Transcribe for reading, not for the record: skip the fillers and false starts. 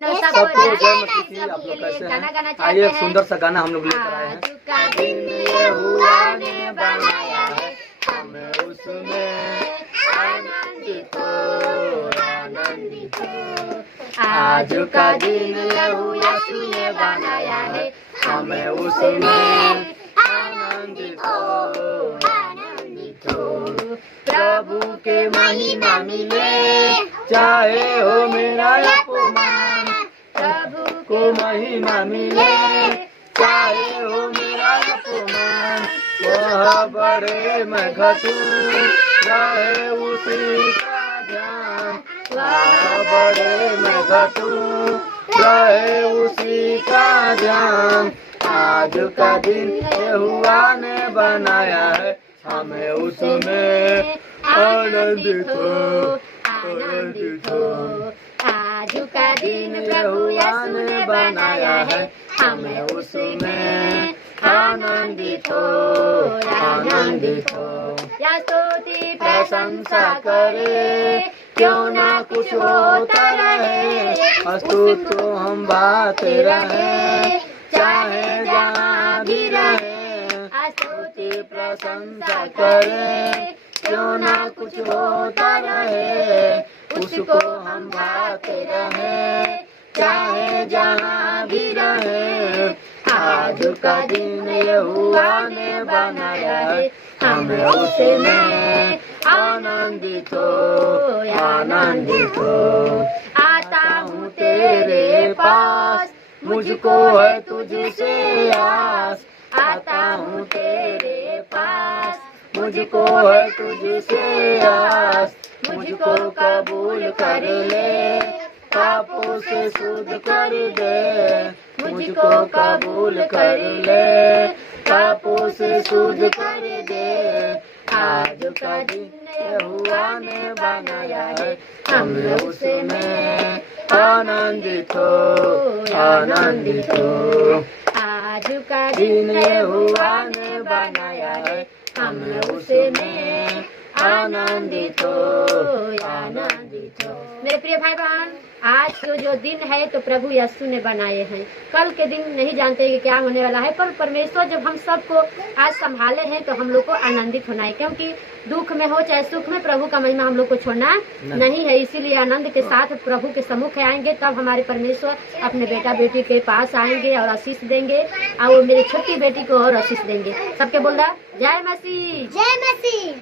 सबको जय मसीह की। आप लोग कैसे हैं? आइए एक सुंदर सा गाना हम लोग लेकर आए हैं। हमें उसमें आनंदित हो, आनंदित हो। आज का दिन प्रभु यीशु ने बनाया है, हमें उसमें आनंदित हो, आनंदित हो। प्रभु के महिमा मिले, चाहे हो मेरा अपमान। प्रभु को महिमा मिले, चाहे हो मेरा अपमान। वह बड़े मैं घटूं, रहे उसी का ध्यान। वह बड़े मैं घटूं, रहे उसी का ध्यान। आज का दिन यहोवा ने बनाया है, हमें उसमें आनंदित हो, आनंदित हो। आज का दिन प्रभु यीशु ने बनाया है, हमें उसमें आनंदित हो, आनंदित हो। या स्तुति प्रशंसा करे, क्यों ना कुछ होता रहे। स्तुति तो हम बाते रहे, चाहे जहाँ भी रहे। स्तुति प्रशंसा करे, क्यों ना कुछ होता रहे। उसको हम बाते रहे, चाहे जहाँ भी रहे। आज का दिन यहोवा ने बनाया है, हमें उसमें आनंदित हो, आनंदित हो। आता हूँ तेरे पास, मुझको है तुझसे आस। आता हूँ तेरे पास, मुझको है तुझसे आस। मुझको कबूल कर ले, पापों से शुद्ध कर दे। मुझको कबूल कर ले, पापों से शुद्ध कर दे। आज का दिन यहोवा ने बनाया है, हम उसमें आनंदित हो, आनंदित हो। आज का दिन यहोवा ने बनाया है, हम उसमें आनंदित हो, आनंदित हो। मेरे प्रिय भाई बहन, आज जो दिन है तो प्रभु यीशु ने बनाए हैं। कल के दिन नहीं जानते कि क्या होने वाला है, पर परमेश्वर जब हम सबको आज संभाले हैं तो हम लोग को आनंदित होना है, क्योंकि दुख में हो चाहे सुख में प्रभु का महिमा हम लोग को छोड़ना नहीं है। इसीलिए आनंद के साथ प्रभु के सम्मुख आएंगे, तब हमारे परमेश्वर अपने बेटा बेटी के पास आएंगे और आशीष देंगे। और वो मेरी छोटी बेटी को और आशीष देंगे। सबके बोल रहा जय मसीह, जय मसीह।